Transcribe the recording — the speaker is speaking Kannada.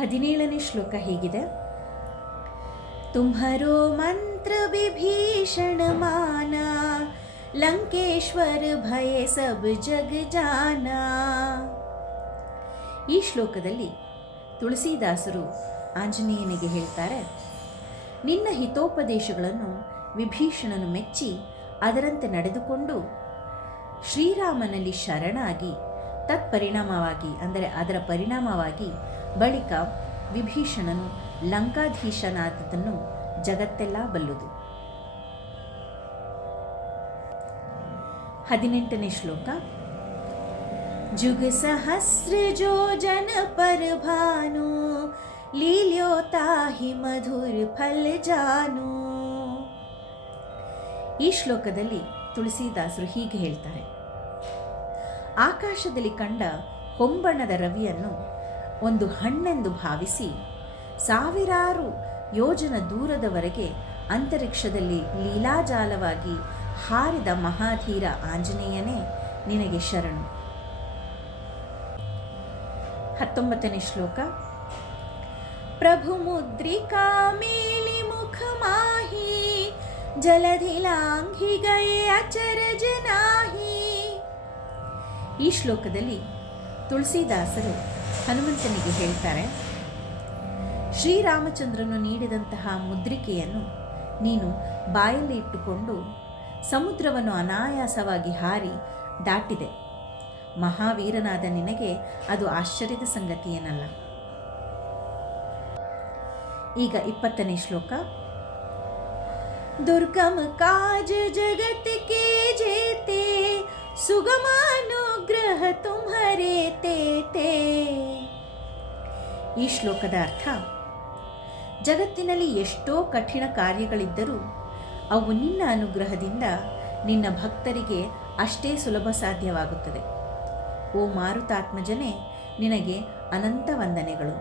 17ನೇ ಶ್ಲೋಕ ಹೀಗಿದೆ. तुम्हारो मंत्र विभीषण माना, ಲಂಕೇಶ್ವರ ಭಯ ಸಬ್ ಜಗ ಜಾನಾ. ಈ ಶ್ಲೋಕದಲ್ಲಿ ತುಳಸಿದಾಸರು ಆಂಜನೇಯನಿಗೆ ಹೇಳ್ತಾರೆ, ನಿನ್ನ ಹಿತೋಪದೇಶಗಳನ್ನು ವಿಭೀಷಣನು ಮೆಚ್ಚಿ ಅದರಂತೆ ನಡೆದುಕೊಂಡು ಶ್ರೀರಾಮನಲ್ಲಿ ಶರಣಾಗಿ ತತ್ಪರಿಣಾಮವಾಗಿ ಅಂದರೆ ಅದರ ಪರಿಣಾಮವಾಗಿ ಬಳಿಕ ವಿಭೀಷಣನು ಲಂಕಾಧೀಶನಾದದನ್ನು ಜಗತ್ತೆಲ್ಲ ಬಲ್ಲುದು. 18ನೇ ಶ್ಲೋಕ. ಜುಗ ಸಹಸ್ರ ಜೋ ಜನ ಪರ ಭಾನು, ಲೀಲ್ಯೋ ತಾಹಿ ಮಧುರ ಫಲ ಜಾನು. ಈ ಶ್ಲೋಕದಲ್ಲಿ ತುಳಸಿದಾಸರು ಹೀಗೆ ಹೇಳ್ತಾರೆ, ಆಕಾಶದಲ್ಲಿ ಕಂಡ ಹೊಂಬಣ್ಣದ ರವಿಯನ್ನು ಒಂದು ಹಣ್ಣೆಂದು ಭಾವಿಸಿ ಸಾವಿರಾರು ಯೋಜನ ದೂರದವರೆಗೆ ಅಂತರಿಕ್ಷದಲ್ಲಿ ಲೀಲಾಜಾಲವಾಗಿ ಹಾರಿದ ಮಹಾಧೀರ ಆಂಜನೇಯನೇ ನಿನಗೆ ಶರಣು. 19ನೇ ಶ್ಲೋಕ. ಪ್ರಭು ಮುದ್ರಿಕಾ ಮೇಲಿ ಮುಖ ಮಾಹಿ, ಜಲಧಿ ಲಾಂಘಿ ಗಯೆ ಅಚರಜ ನಾಹಿ. ಈ ಶ್ಲೋಕದಲ್ಲಿ ತುಳಸಿದಾಸರು ಹನುಮಂತನಿಗೆ ಹೇಳ್ತಾರೆ, ಶ್ರೀರಾಮಚಂದ್ರನು ನೀಡಿದಂತಹ ಮುದ್ರಿಕೆಯನ್ನು ನೀನು ಬಾಯಲ್ಲಿ ಇಟ್ಟುಕೊಂಡು ಸಮುದ್ರವನ್ನು ಅನಾಯಾಸವಾಗಿ ಹಾರಿ ದಾಟಿದೆ. ಮಹಾವೀರನಾದ ನಿನಗೆ ಅದು ಆಶ್ಚರ್ಯದ ಸಂಗತಿಯೇನಲ್ಲ. ಈಗ 20ನೇ ಶ್ಲೋಕ. ದುರ್ಗಮ ಕಾಜ ಜಗತ್ ಕೆ ಜೇತೆ, ಸುಗಮಾನುಗ್ರಹ ತುಮ್ಹರೆ ತೇತೆ. ಈ ಶ್ಲೋಕದ ಅರ್ಥ, ಜಗತ್ತಿನಲ್ಲಿ ಎಷ್ಟೋ ಕಠಿಣ ಕಾರ್ಯಗಳಿದ್ದರೂ ಅವು ನಿನ್ನ ಅನುಗ್ರಹದಿಂದ ನಿನ್ನ ಭಕ್ತರಿಗೆ ಅಷ್ಟೇ ಸುಲಭ ಸಾಧ್ಯವಾಗುತ್ತದೆ. ಓ ಮಾರುತಾತ್ಮಜನೇ, ನಿನಗೆ ಅನಂತ ವಂದನೆಗಳು.